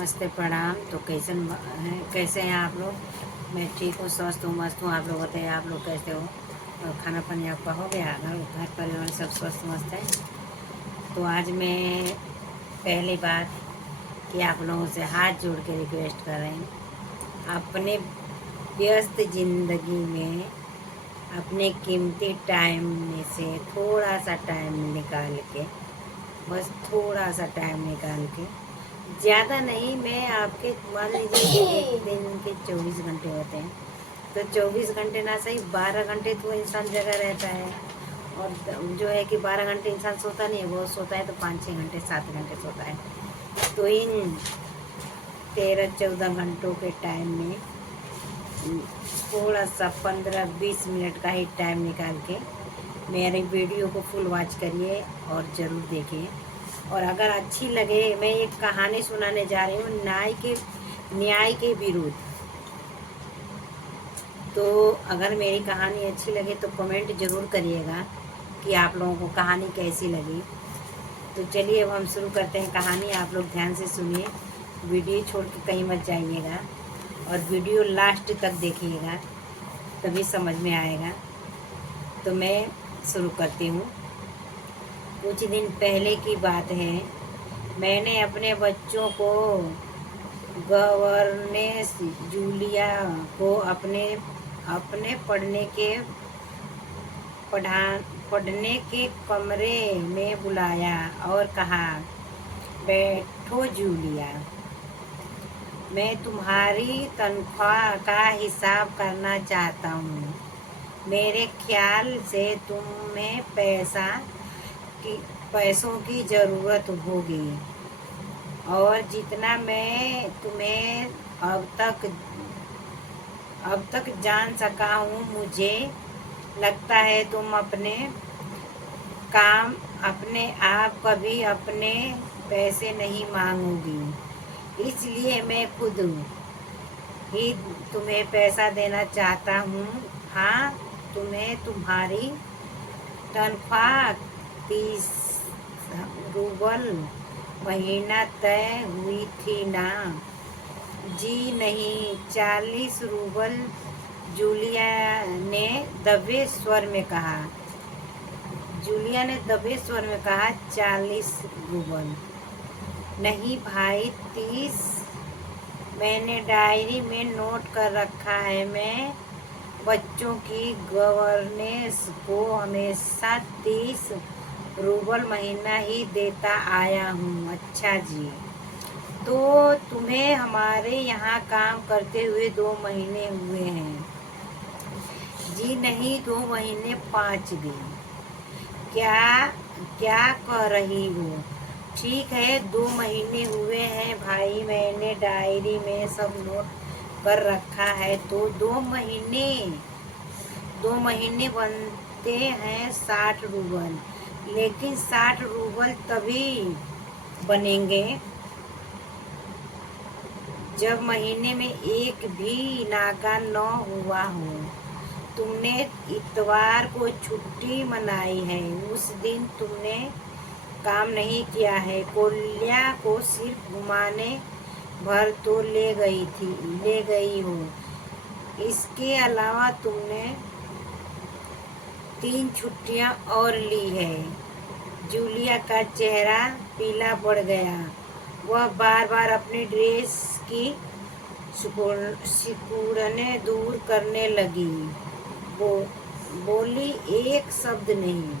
नमस्ते प्रणाम। तो कैसे हैं आप लोग? मैं ठीक हूँ, स्वस्थ हूँ, मस्त हूँ। आप लोग बताइए, आप लोग कैसे हो? और खाना पानी आपका हो गया? घर परिवार सब स्वस्थ मस्त है। तो आज मैं पहली बार कि आप लोगों से हाथ जोड़ के रिक्वेस्ट कर रही हूँ, अपने व्यस्त ज़िंदगी में अपने कीमती टाइम में से थोड़ा सा टाइम निकाल के, बस थोड़ा सा टाइम निकाल के, ज़्यादा नहीं, मैं आपके मान लीजिए एक दिन के 24 घंटे होते हैं, तो 24 घंटे ना सही 12 घंटे तो इंसान जगह रहता है। और जो है कि 12 घंटे इंसान सोता नहीं है, वो सोता है तो 5-6 घंटे 7 घंटे सोता है। तो इन 13-14 घंटों के टाइम में थोड़ा सा 15-20 मिनट का ही टाइम निकाल के मेरी वीडियो को फुल वॉच करिए और ज़रूर देखिए। और अगर अच्छी लगे, मैं एक कहानी सुनाने जा रही हूँ न्याय के विरुद्ध। तो अगर मेरी कहानी अच्छी लगे तो कमेंट ज़रूर करिएगा कि आप लोगों को कहानी कैसी लगी। तो चलिए अब हम शुरू करते हैं कहानी। आप लोग ध्यान से सुनिए, वीडियो छोड़ के कहीं मत जाइएगा और वीडियो लास्ट तक देखिएगा, तभी समझ में आएगा। तो मैं शुरू करती हूँ। कुछ दिन पहले की बात है, मैंने अपने बच्चों को गवर्नेस जूलिया को अपने अपने पढ़ने के कमरे में बुलाया और कहा, बैठो जूलिया, मैं तुम्हारी तनख्वाह का हिसाब करना चाहता हूँ। मेरे ख्याल से तुम्हें पैसों की ज़रूरत होगी, और जितना मैं तुम्हें अब तक जान सका हूँ, मुझे लगता है तुम अपने आप कभी अपने पैसे नहीं मांगोगी। इसलिए मैं खुद ही तुम्हें पैसा देना चाहता हूँ। हाँ, तुम्हारी तनख्वाह 30 रूबल महीना तय हुई थी ना? जी नहीं, 40 रूबल, जूलिया ने दबे स्वर में कहा। 40 रूबल नहीं भाई, 30। मैंने डायरी में नोट कर रखा है, मैं बच्चों की गवर्नेंस को हमेशा 30 रूबल महीना ही देता आया हूँ। अच्छा जी, तो तुम्हें हमारे यहाँ काम करते हुए 2 महीने हुए हैं? जी नहीं, 2 महीने 5 दिन। क्या कह रही हो? ठीक है, 2 महीने हुए हैं भाई, मैंने डायरी में सब नोट कर रखा है। तो 2 महीने बनते हैं 60 रूबल, लेकिन 60 रूबल तभी बनेंगे जब महीने में एक भी नागा न हुआ हो। तुमने इतवार को छुट्टी मनाई है, उस दिन तुमने काम नहीं किया है। कोल्या को सिर्फ घुमाने भर तो ले गई हो। इसके अलावा तुमने 3 छुट्टियां और ली है। जूलिया का चेहरा पीला पड़ गया। वह बार बार अपनी ड्रेस की सिकुड़नें दूर करने लगी। बोली, एक शब्द नहीं।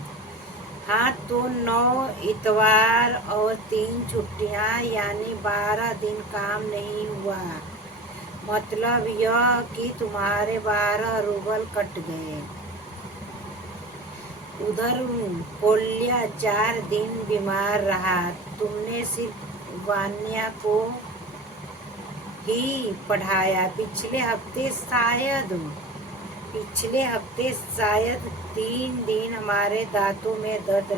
हाँ, तो 9 इतवार और 3 छुट्टियां, यानी 12 दिन काम नहीं हुआ। मतलब यह कि तुम्हारे 12 रूबल कट गए। उधर कोल्या 4 दिन बीमार रहा। तुमने सिर्फ वान्या को ही पढ़ाया। पिछले हफ्ते शायद 3 दिन हमारे दांतों में दर्द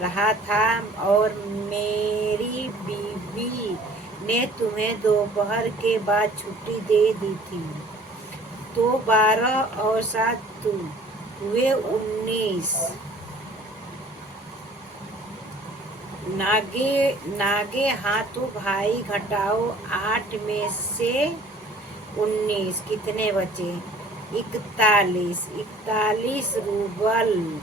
रहा था, और मेरी बीवी ने तुम्हें दोपहर के बाद छुट्टी दे दी थी। तो 12 और 7 हुए 19। नागे नागे हाथों भाई घटाओ 8 में से 19 कितने बचे? 41। 41 रूबल।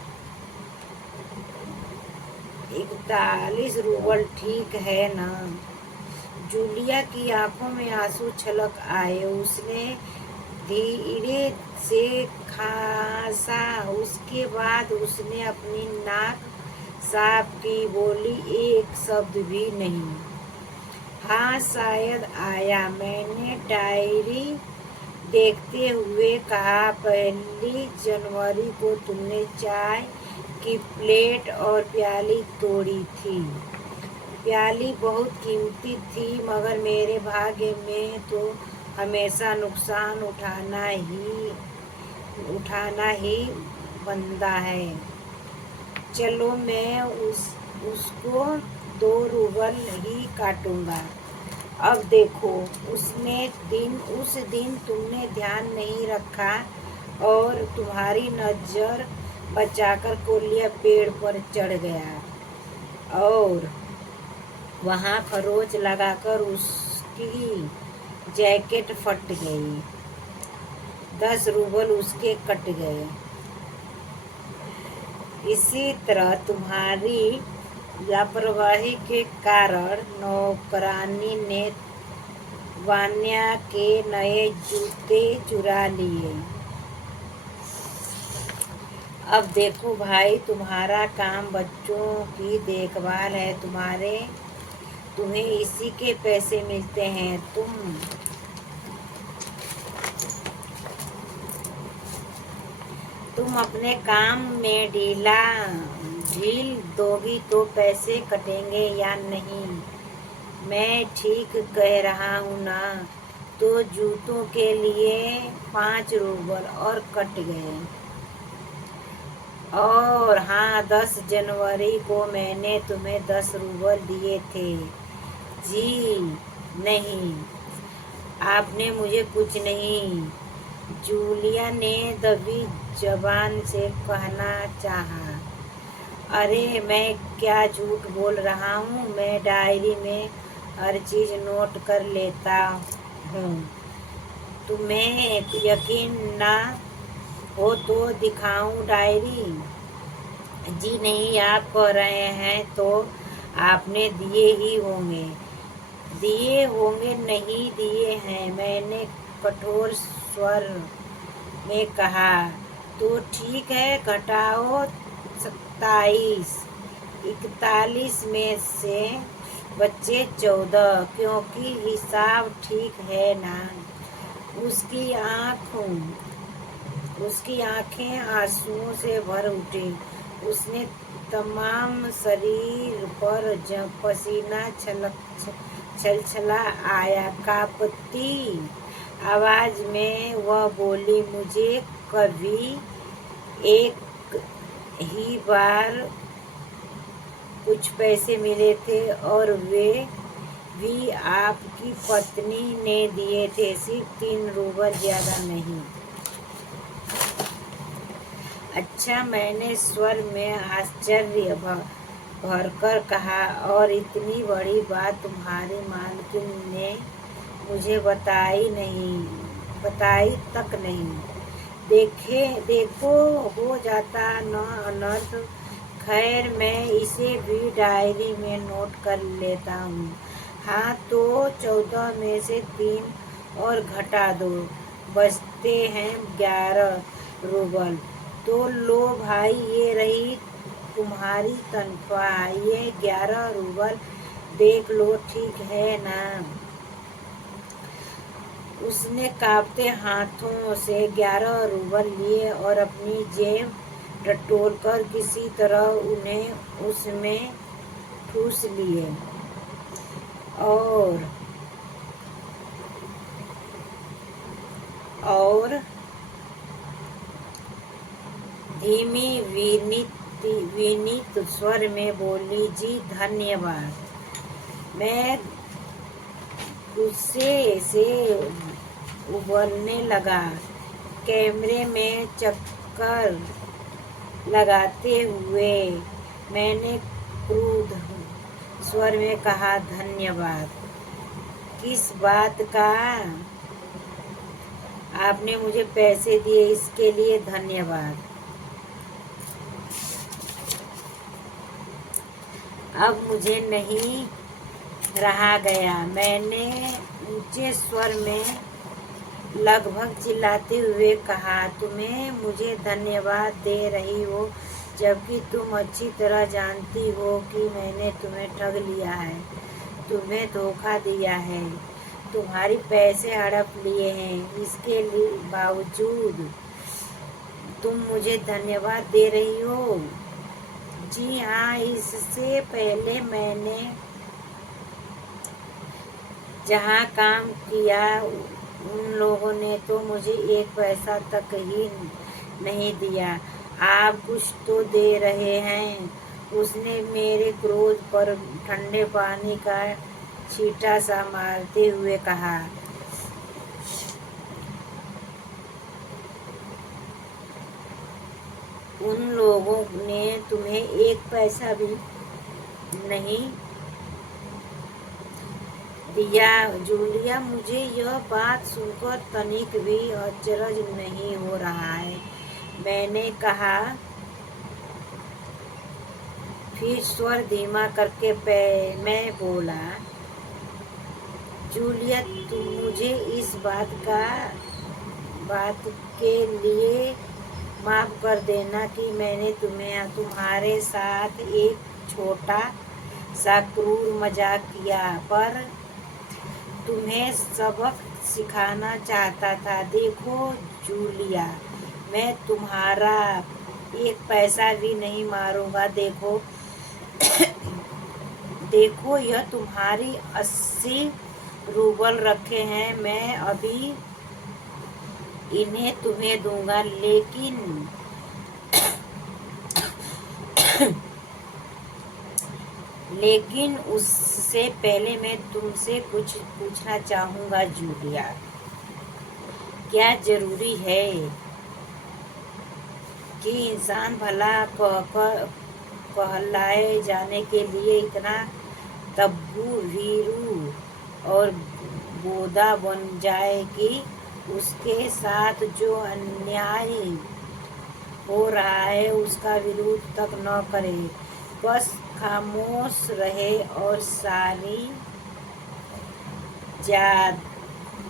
41 रूबल ठीक है ना? जूलिया की आंखों में आंसू छलक आए। उसने धीरे से खांसा। उसके बाद उसने अपनी नाक साफ की। बोली, एक शब्द भी नहीं। हाँ, शायद आया। मैंने डायरी देखते हुए कहा, 1 जनवरी को तुमने चाय की प्लेट और प्याली तोड़ी थी। प्याली बहुत कीमती थी, मगर मेरे भाग्य में तो हमेशा नुकसान उठाना ही बनता है। चलो, मैं उसको 2 रूबल ही काटूंगा। अब देखो, उस दिन तुमने ध्यान नहीं रखा और तुम्हारी नजर बचाकर कोलिया पेड़ पर चढ़ गया और वहाँ खरोच लगाकर उसकी जैकेट फट गई। 10 रूबल उसके कट गए। इसी तरह तुम्हारी लापरवाही के कारण नौकरानी ने वान्या के नए जूते चुरा लिए। अब देखो भाई, तुम्हारा काम बच्चों की देखभाल है। तुम्हें इसी के पैसे मिलते हैं। तुम अपने काम में ढील दोगी तो पैसे कटेंगे या नहीं? मैं ठीक कह रहा हूँ ना? तो जूतों के लिए 5 रूबल और कट गए। और हाँ, 10 जनवरी को मैंने तुम्हें 10 रूबल दिए थे। जी नहीं, आपने मुझे कुछ नहीं। जूलिया ने दबी जबान से कहना चाहा। अरे, मैं क्या झूठ बोल रहा हूँ। मैं डायरी में हर चीज नोट कर लेता हूँ। तुम्हें यकीन ना हो तो दिखाऊं डायरी? जी नहीं, आप कह रहे हैं तो आपने दिए ही होंगे। दिए होंगे, नहीं दिए हैं, मैंने कठोर स्वर में कहा। तो ठीक है, घटाओ 27। 41 में से बच्चे 14, क्योंकि हिसाब ठीक है ना? उसकी आंखें आंसुओं से भर उठी। उसने तमाम शरीर पर पसीना छलछला आया। कांपती आवाज में वह बोली, मुझे कभी एक ही बार कुछ पैसे मिले थे और वे भी आपकी पत्नी ने दिए थे। सिर्फ 3 रूबल, ज्यादा नहीं। अच्छा, मैंने स्वर में आश्चर्य भरकर कहा, और इतनी बड़ी बात तुम्हारी मालकिन ने मुझे बताई तक नहीं। देखो, हो जाता न अनर्थ। खैर, मैं इसे भी डायरी में नोट कर लेता हूँ। हाँ, तो 14 में से 3 और घटा दो, बचते हैं 11 रूबल। तो लो भाई, ये रही तुम्हारी तनख्वाह। ये 11 रूबल देख लो, ठीक है ना? उसने कांपते हाथों से 11 रूबल लिए और अपनी जेब टटोलकर किसी तरह उन्हें उसमें ठूस लिए और धीमी विनीत स्वर में बोली, जी धन्यवाद। मैं गुस्से से उबलने लगा। कैमरे में चक्कर लगाते हुए मैंने स्वर में कहा, धन्यवाद। किस बात का? आपने मुझे पैसे दिए, इसके लिए धन्यवाद। अब मुझे नहीं रहा गया। मैंने ऊंचे स्वर में लगभग चिल्लाते हुए कहा, तुम्हें मुझे धन्यवाद दे रही हो, जबकि तुम अच्छी तरह जानती हो कि मैंने तुम्हें ठग लिया है, तुम्हें धोखा दिया है, तुम्हारी पैसे हड़प लिए हैं। इसके बावजूद तुम मुझे धन्यवाद दे रही हो? जी हाँ, इससे पहले मैंने जहाँ काम किया उन लोगों ने तो मुझे एक पैसा तक ही नहीं दिया। आप कुछ तो दे रहे हैं। उसने मेरे क्रोध पर ठंडे पानी का छींटा सा मारते हुए कहा। उन लोगों ने तुम्हें एक पैसा भी नहीं दिया। जूलिया, मुझे यह बात सुनकर तनिक भी अचरज नहीं हो रहा है, मैंने कहा। फिर स्वर धीमा करके मैं बोला, जूलिया, तुम मुझे इस बात के लिए माफ कर देना कि मैंने तुम्हारे साथ एक छोटा सा क्रूर मजाक किया, पर तुम्हें सबक सिखाना चाहता था। देखो जूलिया, मैं तुम्हारा एक पैसा भी नहीं मारूंगा। देखो यह तुम्हारी 80 रूबल रखे हैं, मैं अभी इन्हें तुम्हें दूंगा, लेकिन उससे पहले मैं तुमसे कुछ पूछना चाहूँगा जूलिया। क्या जरूरी है कि इंसान भला कहलाए जाने के लिए इतना तब्बू, भीरू और बोदा बन जाए कि उसके साथ जो अन्याय हो रहा है उसका विरोध तक न करे, बस खामोश रहे और सारी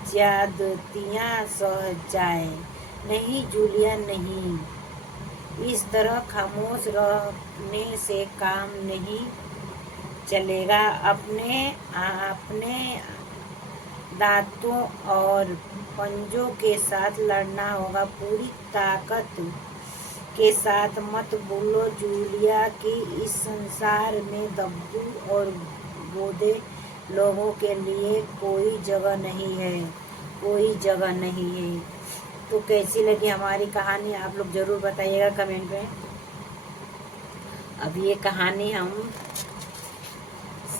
ज्यादतियां सह जाए? नहीं जूलिया, नहीं। इस तरह खामोश रहने से काम नहीं चलेगा। अपने दांतों और पंजों के साथ लड़ना होगा। पूरी ताकत के साथ मत बोलो जूलिया कि इस संसार में दब्बू और बोधे लोगों के लिए कोई जगह नहीं है, कोई जगह नहीं है। तो कैसी लगी हमारी कहानी आप लोग ज़रूर बताइएगा कमेंट में। अब ये कहानी हम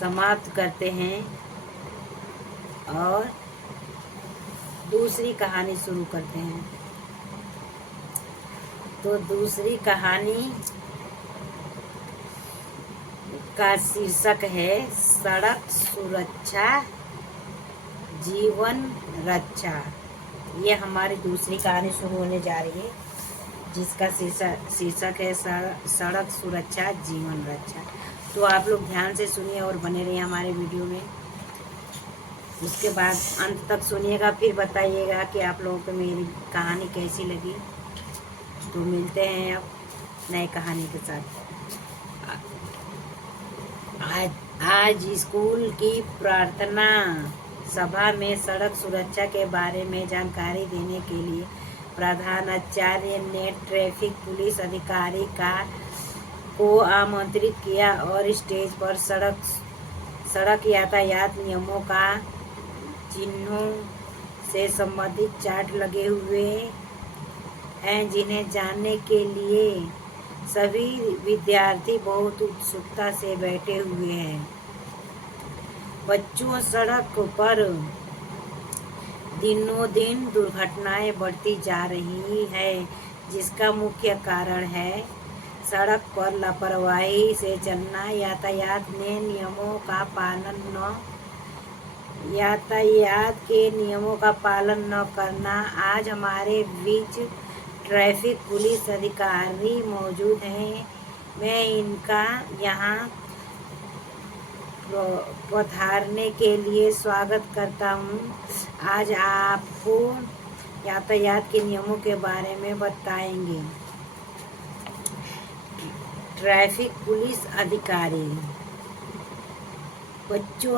समाप्त करते हैं और दूसरी कहानी शुरू करते हैं। तो दूसरी कहानी का शीर्षक है सड़क सुरक्षा जीवन रक्षा। ये हमारी दूसरी कहानी शुरू होने जा रही है, जिसका शीर्षक है सड़क सुरक्षा जीवन रक्षा। तो आप लोग ध्यान से सुनिए और बने रहिए हमारे वीडियो में। उसके बाद अंत तक सुनिएगा, फिर बताइएगा कि आप लोगों को मेरी कहानी कैसी लगी। तो मिलते हैं अब नई कहानी के साथ। आज स्कूल की प्रार्थना सभा में सड़क सुरक्षा के बारे में जानकारी देने के लिए प्रधानाचार्य ने ट्रैफिक पुलिस अधिकारी को आमंत्रित किया और स्टेज पर सड़क यातायात नियमों का चिन्हों से संबंधित चार्ट लगे हुए हैं, जिन्हें जानने के लिए सभी विद्यार्थी बहुत उत्सुकता से बैठे हुए हैं। बच्चों, सड़क पर दिनों दिन दुर्घटनाएं बढ़ती जा रही है, जिसका मुख्य कारण है सड़क पर लापरवाही से चलना, यातायात के नियमों का पालन न करना। आज हमारे बीच ट्रैफिक पुलिस अधिकारी मौजूद हैं। मैं इनका यहाँ पधारने के लिए स्वागत करता हूँ। आज आपको यातायात के नियमों के बारे में बताएंगे। ट्रैफिक पुलिस अधिकारी। बच्चों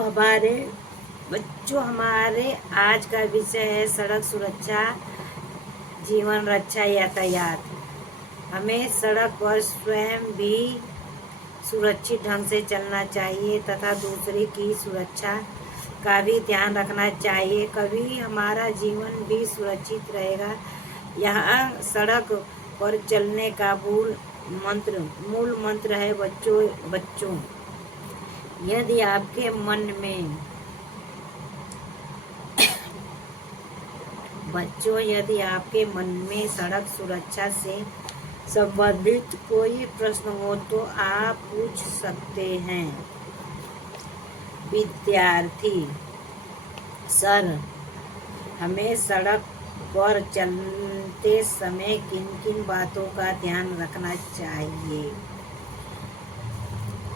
हमारे आज का विषय है सड़क सुरक्षा, जीवन रक्षा, यातायात। हमें सड़क पर स्वयं भी सुरक्षित ढंग से चलना चाहिए तथा दूसरे की सुरक्षा का भी ध्यान रखना चाहिए। कभी हमारा जीवन भी सुरक्षित रहेगा। यहाँ सड़क पर चलने का मूल मंत्र है बच्चों, यदि आपके मन में सड़क सुरक्षा से संबंधित कोई प्रश्न हो तो आप पूछ सकते हैं। विद्यार्थी: सर, हमें सड़क पर चलते समय किन किन बातों का ध्यान रखना चाहिए?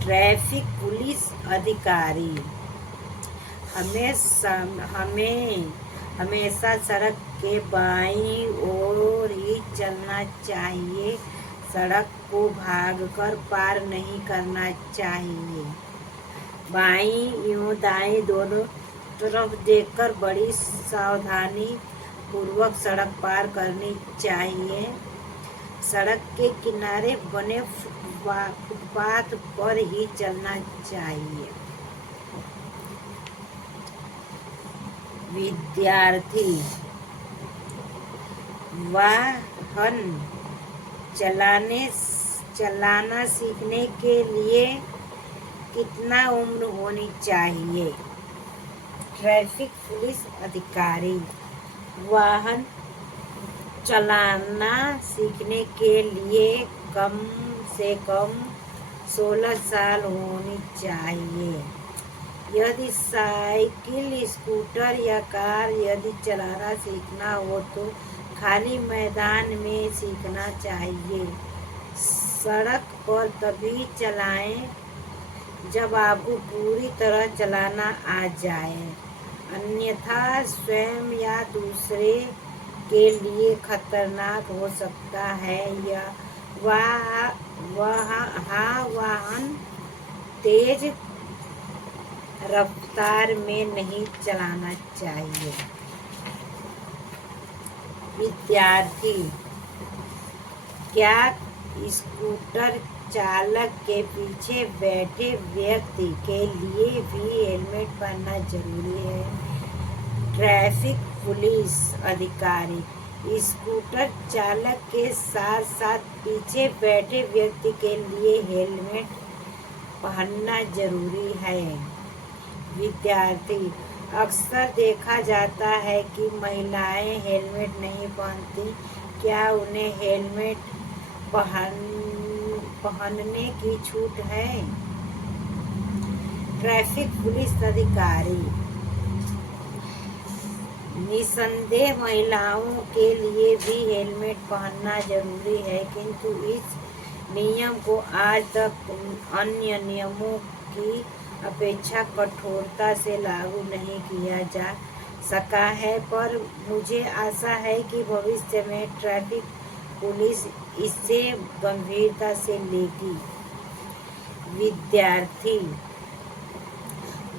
ट्रैफिक पुलिस अधिकारी: हमें हमेशा सड़क के बाईं ओर ही चलना चाहिए। सड़क को भागकर पार नहीं करना चाहिए। बाईं एवं दाएं दोनों तरफ देखकर बड़ी सावधानी पूर्वक सड़क पार करनी चाहिए। सड़क के किनारे बने फुटपाथ पर ही चलना चाहिए। विद्यार्थी: वाहन चलाना सीखने के लिए कितना उम्र होनी चाहिए? ट्रैफिक पुलिस अधिकारी: वाहन चलाना सीखने के लिए कम से कम 16 साल होनी चाहिए। यदि साइकिल, स्कूटर या कार यदि चलाना सीखना हो तो खाली मैदान में सीखना चाहिए। सड़क पर तभी चलाएं जब आपको पूरी तरह चलाना आ जाए, अन्यथा स्वयं या दूसरे के लिए खतरनाक हो सकता है। वाहन तेज रफ्तार में नहीं चलाना चाहिए। विद्यार्थी: क्या स्कूटर चालक के पीछे बैठे व्यक्ति के लिए भी हेलमेट पहनना जरूरी है? ट्रैफिक पुलिस अधिकारी: स्कूटर चालक के साथ साथ पीछे बैठे व्यक्ति के लिए हेलमेट पहनना जरूरी है। विद्यार्थी: अक्सर देखा जाता है कि महिलाएं हेलमेट नहीं पहनती। क्या उन्हें हेलमेट पहनने की छूट है? ट्रैफिक पुलिस अधिकारी: निसंदेह महिलाओं के लिए भी हेलमेट पहनना जरूरी है, किंतु इस नियम को आज तक अन्य नियमों की अपेक्षा कठोरता से लागू नहीं किया जा सका है, पर मुझे आशा है कि भविष्य में ट्रैफिक पुलिस इसे गंभीरता से लेगी। विद्यार्थी: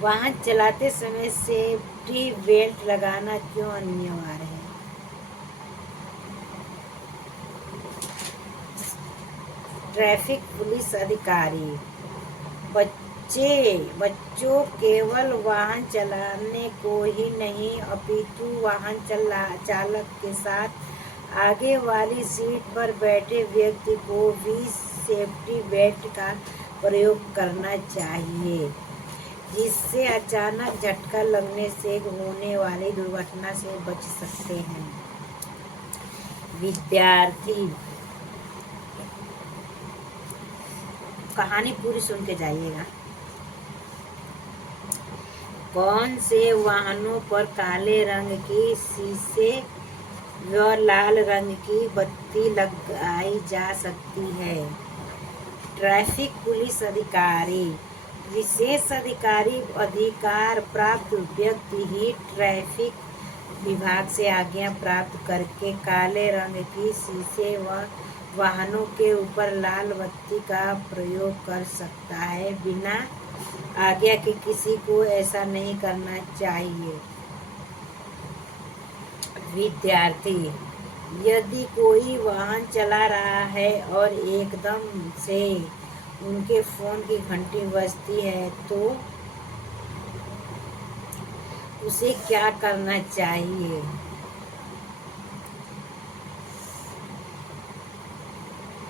वाहन चलाते समय सेफ्टी बेल्ट लगाना क्यों अनिवार्य है? ट्रैफिक पुलिस अधिकारी: बच्चों केवल वाहन चलाने को ही नहीं अपितु वाहन चालक के साथ आगे वाली सीट पर बैठे व्यक्ति को भी सेफ्टी बेल्ट का प्रयोग करना चाहिए, जिससे अचानक झटका लगने से होने वाली दुर्घटना से बच सकते हैं। विद्यार्थी: कहानी पूरी सुन के जाइएगा। कौन से वाहनों पर काले रंग की शीशे व लाल रंग की बत्ती लगाई जा सकती है? ट्रैफिक पुलिस अधिकारी। विशेष अधिकारी अधिकार प्राप्त व्यक्ति ही ट्रैफिक विभाग से आज्ञा प्राप्त करके काले रंग की शीशे व वाहनों के ऊपर लाल बत्ती का प्रयोग कर सकता है। बिना आज्ञा के किसी को ऐसा नहीं करना चाहिए। विद्यार्थी। यदि कोई वाहन चला रहा है और एकदम से उनके फोन की घंटी बजती है तो उसे क्या करना चाहिए?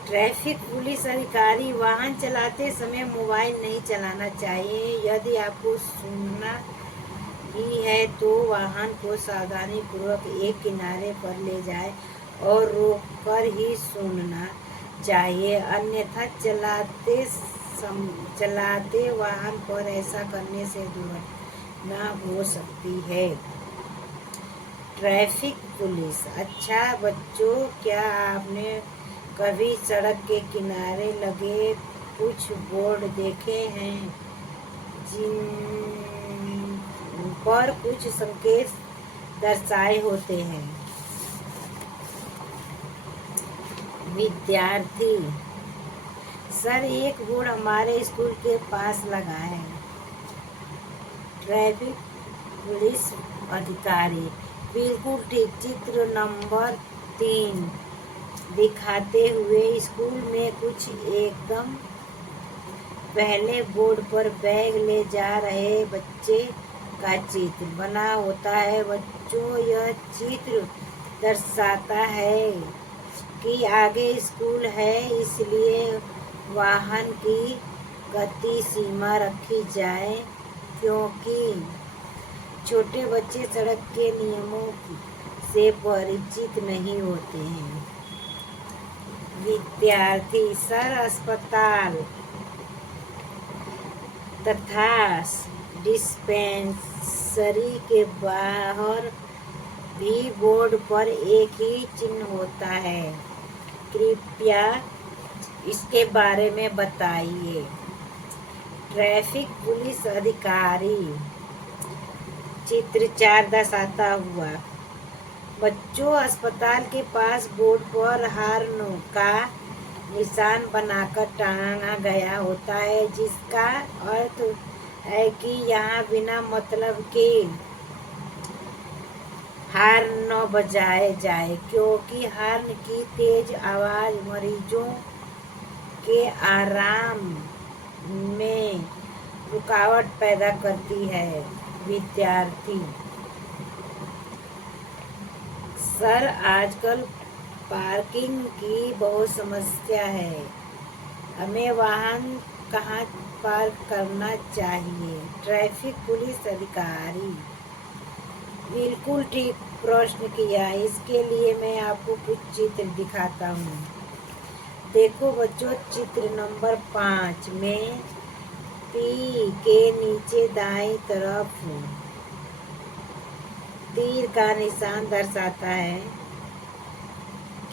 ट्रैफिक पुलिस अधिकारी। वाहन चलाते समय मोबाइल नहीं चलाना चाहिए। यदि आपको सुनना ही है तो वाहन को सावधानी पूर्वक एक किनारे पर ले जाए और रोककर ही सुनना चाहिए, अन्यथा चलाते वाहन पर ऐसा करने से दुर्घटना हो सकती है। Traffic police. अच्छा बच्चों, क्या आपने कभी सड़क के किनारे लगे कुछ बोर्ड देखे हैं जिन पर कुछ संकेत दर्शाए होते हैं? विद्यार्थी। सर, एक बोर्ड हमारे स्कूल के पास लगा है। ट्रैफिक पुलिस अधिकारी। बिल्कुल ठीक। चित्र नंबर 3 दिखाते हुए स्कूल में कुछ एकदम पहले बोर्ड पर बैग ले जा रहे बच्चे का चित्र बना होता है। बच्चों, यह चित्र दर्शाता है कि आगे स्कूल है, इसलिए वाहन की गति सीमा रखी जाए, क्योंकि छोटे बच्चे सड़क के नियमों से परिचित नहीं होते हैं। विद्यार्थी। सर, अस्पताल तथा डिस्पेंसरी के बाहर भी बोर्ड पर एक ही चिन्ह होता है, कृपया इसके बारे में बताइए। ट्रैफिक पुलिस अधिकारी। चित्र 4 दर्शाता हुआ। बच्चों, अस्पताल के पास बोर्ड पर हार्न का निशान बनाकर टांगा गया होता है, जिसका अर्थ है कि यहाँ बिना मतलब के हार्न न बजाए जाए, क्योंकि हार्न की तेज आवाज मरीजों के आराम में रुकावट पैदा करती है। विद्यार्थी। सर, आजकल पार्किंग की बहुत समस्या है, हमें वाहन कहाँ पार्क करना चाहिए? ट्रैफिक पुलिस अधिकारी। बिल्कुल ठीक प्रश्न किया। इसके लिए मैं आपको कुछ चित्र दिखाता हूँ। देखो बच्चों, चित्र नंबर 5 में पी के नीचे दाईं तरफ तीर का निशान दर्शाता है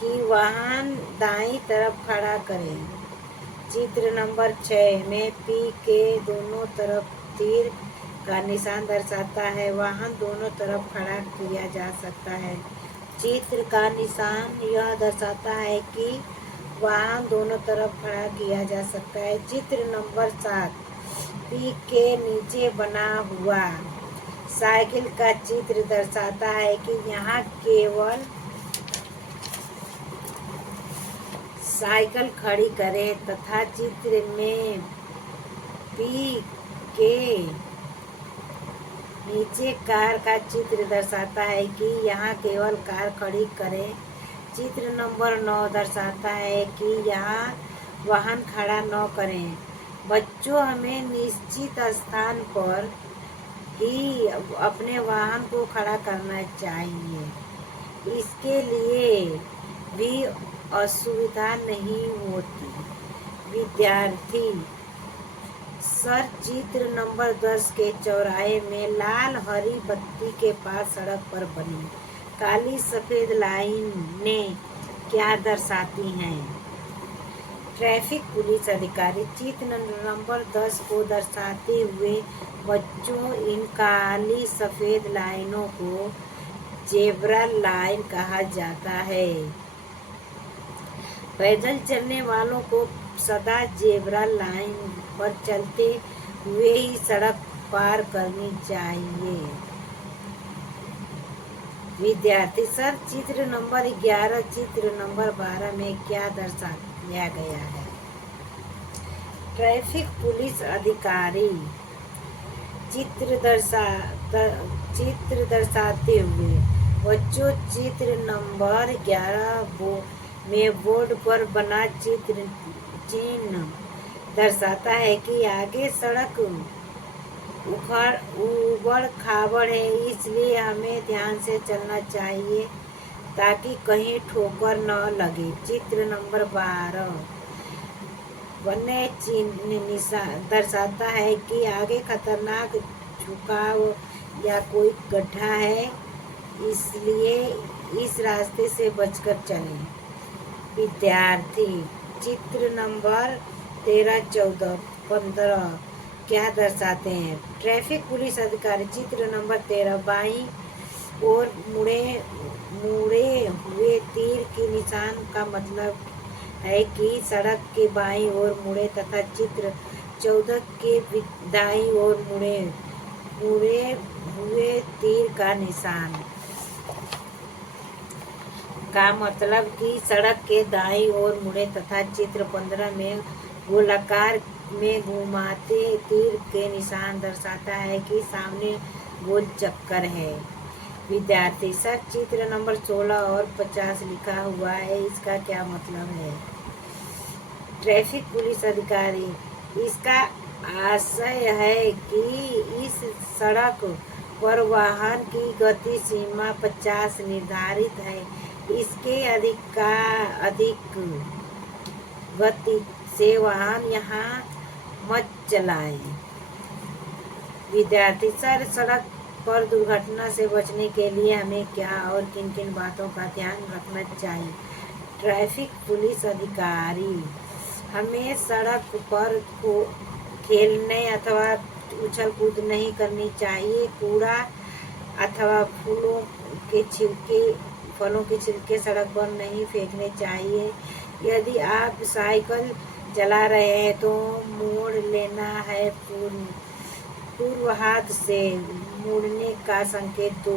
कि वाहन दाईं तरफ खड़ा करें। चित्र नंबर 6 में पी के दोनों तरफ तीर का निशान दर्शाता है, वाहन दोनों तरफ खड़ा किया जा सकता है। चित्र का निशान यह दर्शाता है कि वाहन दोनों तरफ खड़ा किया जा सकता है। चित्र नंबर 7 पी के नीचे बना हुआ साइकिल का चित्र दर्शाता है कि यहाँ केवल साइकिल खड़ी करें, तथा चित्र में पी के नीचे कार का चित्र दर्शाता है कि यहाँ केवल कार खड़ी करें। चित्र नंबर 9 दर्शाता है कि यहाँ वाहन खड़ा न करें। बच्चों, हमें निश्चित स्थान पर ही अपने वाहन को खड़ा करना चाहिए, इसके लिए भी असुविधा नहीं होती। विद्यार्थी सर, चित्र नंबर 10 के चौराहे में लाल हरी बत्ती के पास सड़क पर बनी काली सफेद लाइनें क्या दर्शाती हैं? ट्रैफिक पुलिस अधिकारी चित्र नंबर 10 को दर्शाते हुए बच्चों, इन काली सफेद लाइनों को जेब्रा लाइन कहा जाता है। पैदल चलने वालों को सदा जेब्रा लाइन पर चलते हुए ही सड़क पार करनी चाहिए। विद्यार्थी सर, चित्र नंबर 11 चित्र नंबर 12 में क्या दर्शाया गया है? ट्रैफिक पुलिस अधिकारी चित्र दर्शाते हुए बच्चों, चित्र नंबर 11 में बोर्ड पर बना चिन्ह दर्शाता है कि आगे सड़क उबड़ खाबड़ है, इसलिए हमें ध्यान से चलना चाहिए ताकि कहीं ठोकर न लगे। चित्र नंबर 12 बने चिन्ह दर्शाता है कि आगे खतरनाक झुकाव या कोई गड्ढा है, इसलिए इस रास्ते से बचकर चलें। विद्यार्थी चित्र नंबर 13, 14, 15 क्या दर्शाते हैं? ट्रैफिक पुलिस अधिकारी चित्र नंबर 13 बाईं ओर मुड़े हुए तीर के निशान का मतलब है कि सड़क के बाईं ओर मुड़े तथा चित्र 14 के दाईं ओर मुड़े हुए तीर का निशान का मतलब कि सड़क के दाईं ओर मुड़े तथा चित्र 15 में गोलाकार में घुमाते तीर के निशान दर्शाता है कि सामने गोल चक्कर है। विद्यार्थी सर, चित्र नंबर 16 और 50 लिखा हुआ है, इसका क्या मतलब है? ट्रैफिक पुलिस अधिकारी इसका आशय है कि इस सड़क पर वाहन की गति सीमा 50 निर्धारित है, इसके अधिक गति से वाहन यहाँ मत चलाएं। विद्यार्थी सर, सड़क पर दुर्घटना से बचने के लिए हमें क्या और किन किन बातों का ध्यान रखना चाहिए? ट्रैफिक पुलिस अधिकारी हमें सड़क पर खेलने अथवा उछल कूद नहीं करनी चाहिए। कूड़ा अथवा फलों के छिलके सड़क पर नहीं फेंकने चाहिए। यदि आप साइकिल चला रहे हैं तो मोड़ लेना है, पूर्व हाथ से मुड़ने का संकेत दो।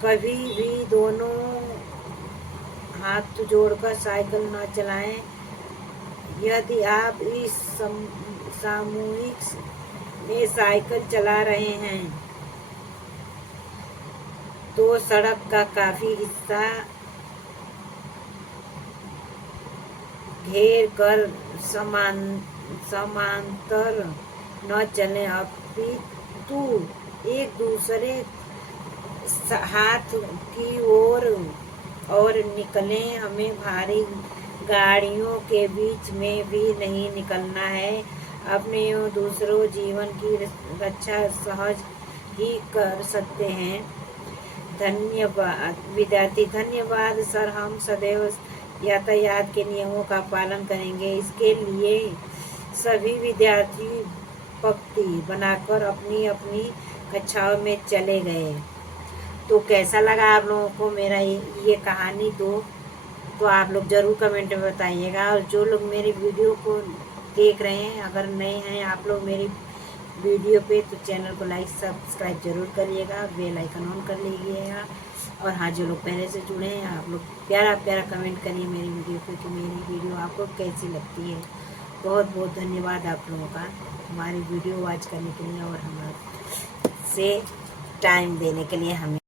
कभी भी दोनों हाथ जोड़कर साइकिल न चलाएं। यदि आप इस सामूहिक में साइकिल चला रहे हैं तो सड़क का काफी हिस्सा घेर कर समांतर न चलें, अपितु एक दूसरे हाथ की ओर निकलें। हमें भारी गाड़ियों के बीच में भी नहीं निकलना है। अपने और दूसरों जीवन की रक्षा सहज ही कर सकते हैं। धन्यवाद। विद्यार्थी धन्यवाद सर, हम सदैव यातायात के नियमों का पालन करेंगे। इसके लिए सभी विद्यार्थी पंक्ति बनाकर अपनी अपनी कक्षाओं में चले गए। तो कैसा लगा आप लोगों को मेरा ये कहानी? तो आप लोग ज़रूर कमेंट में बताइएगा। और जो लोग मेरी वीडियो को देख रहे हैं, अगर नए हैं आप लोग मेरी वीडियो पे, तो चैनल को लाइक सब्सक्राइब जरूर करिएगा, बेल आइकन ऑन कर लीजिएगा। और हाँ, जो लोग पहले से जुड़े हैं आप लोग प्यारा प्यारा कमेंट करिए मेरी वीडियो पे कि मेरी वीडियो आपको कैसी लगती है। बहुत बहुत धन्यवाद आप लोगों का हमारी वीडियो वॉच करने के लिए और हमारे से टाइम देने के लिए हमें।